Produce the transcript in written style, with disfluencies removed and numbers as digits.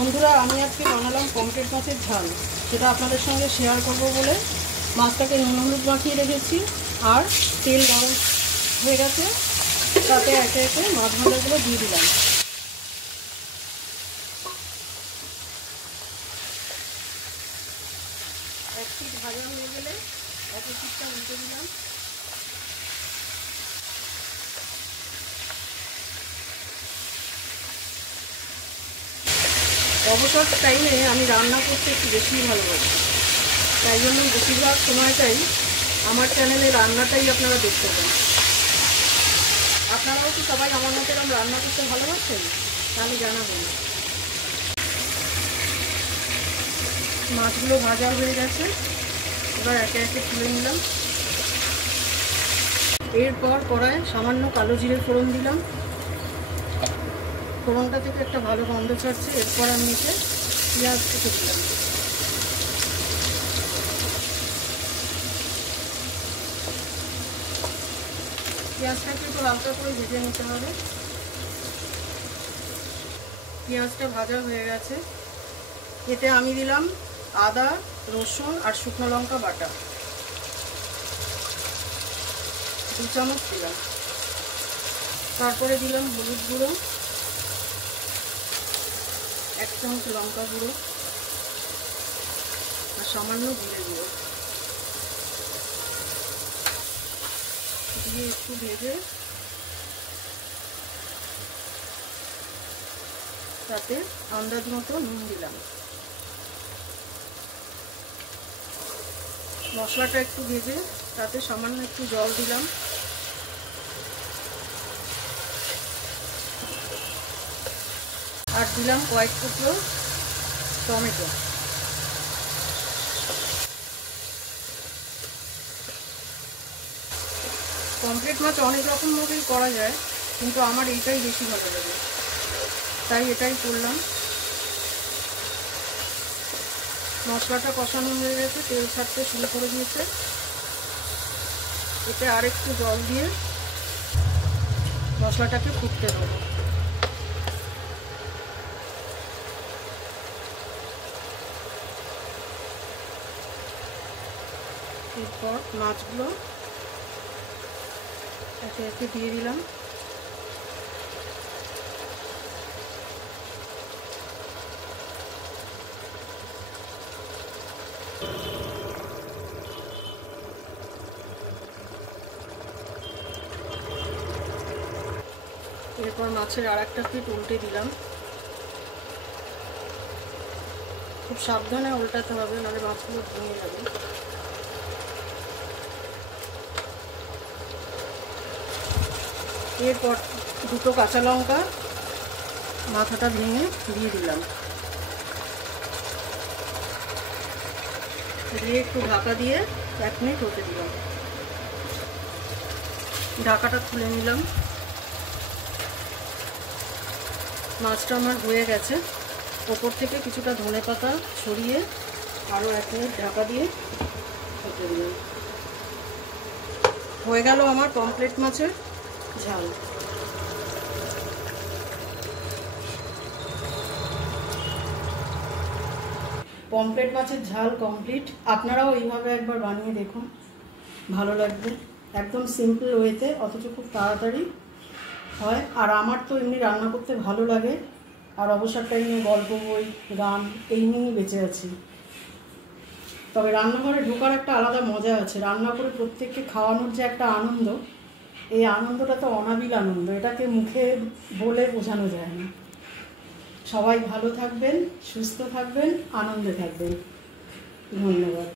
বন্ধুরা, আমি আজকে বানালাম পমফ্রেট মাছের ঝাল। সেটা আপনাদের সঙ্গে শেয়ার করব বলে মাছটাকে নুন হলুদ মাখিয়ে রেখেছি। আর তেল গরম হয়ে গেছে, তাতে একে একে মাছ ভাজাগুলো দিয়ে দিলাম। এক পিঠ ভাজা হয়ে গেলে অপর পিঠটা উল্টে দিলাম। অবসর টাইমে আমি রান্না করতে একটু বেশি ভালোবাসি, তাই জন্য বেশিরভাগ সময়টাই আমার চ্যানেলে রান্নাটাই আপনারা দেখতে পান। আপনারাও কি সবাই আমার মতো এরকম রান্না করতে ভালোবাসেন? তাহলে জানাবেন। মাছগুলো ভাজা হয়ে গেছে, এবার একে একে তুলে নিলাম। এরপর কড়ায় সামান্য কালো জিরে ফোড়ন দিলাম। ফোড়নটা থেকে একটা ভালো গন্ধ ছাড়ছে। এরপর আমি এতে পেঁয়াজ কেটে দিলাম। পেঁয়াজটাকে একটু হালকা করে ভেজে নিতে হবে। পেঁয়াজটা ভাজা হয়ে গেছে, এতে আমি দিলাম আদা, রসুন আর শুকনো লঙ্কা বাটা 2 চামচ দিলাম। তারপরে দিলাম হলুদ গুঁড়ো, 1 চামচ লঙ্কা গুঁড়ো আর সামান্য জিরে গুঁড়ো দিয়ে একটু ভেজে তাতে আন্দাজ মতো নুন দিলাম। মশলাটা একটু ভেজে তাতে সামান্য একটু জল দিলাম। আর দিলাম কয়েক টুকরো টমেটো। পমফ্রেট মাছ অনেক রকমভাবেই করা যায়, কিন্তু আমার এইটাই বেশি ভালো লাগে, তাই এটাই করলাম। মশলাটা কষানো হয়ে গেছে, তেল ছাড়তে শুরু করে দিয়েছে। এতে আর একটু জল দিয়ে মশলাটাকে ফুটতে দেবো। এরপর মাছগুলো একে একে দিয়ে দিলাম। এরপর মাছের আর একটা পিঠ উল্টে দিলাম। খুব সাবধানে উল্টাতে হবে, নাহলে মাছগুলো ভেঙে যাবে। এরপর 2 কাঁচা লঙ্কা মাথাটা ভেঙে দিয়ে দিলাম। দিয়ে একটু ঢাকা দিয়ে 1 মিনিট হতে দিলাম। ঢাকাটা খুলে নিলাম। মাছটা আমার হয়ে গেছে। ওপর থেকে কিছুটা ধনেপাতা ছড়িয়ে আরও 1 মিনিট ঢাকা দিয়ে হতে দিলাম। হয়ে গেল আমার পমফ্রেট মাছের ঝাল। পমফ্রেট মাছের ঝাল কমপ্লিট। আপনারাও এইভাবে একবার বানিয়ে দেখুন, ভালো লাগবে। একদম সিম্পল ওয়েতে, অথচ খুব তাড়াতাড়ি হয়। আর আমার তো এমনি রান্না করতে ভালো লাগে, আর অবসর টাইমে গল্প, বই, গান এই নিয়েই বেঁচে আছি। তবে রান্নাঘরে ঢোকার একটা আলাদা মজা আছে। রান্না করে প্রত্যেককে খাওয়ানোর যে একটা আনন্দ, এই আনন্দটা তো অনাবিল আনন্দ, এটাকে মুখে বলে বোঝানো যায় না। সবাই ভালো থাকবেন, সুস্থ থাকবেন, আনন্দে থাকবেন। ধন্যবাদ।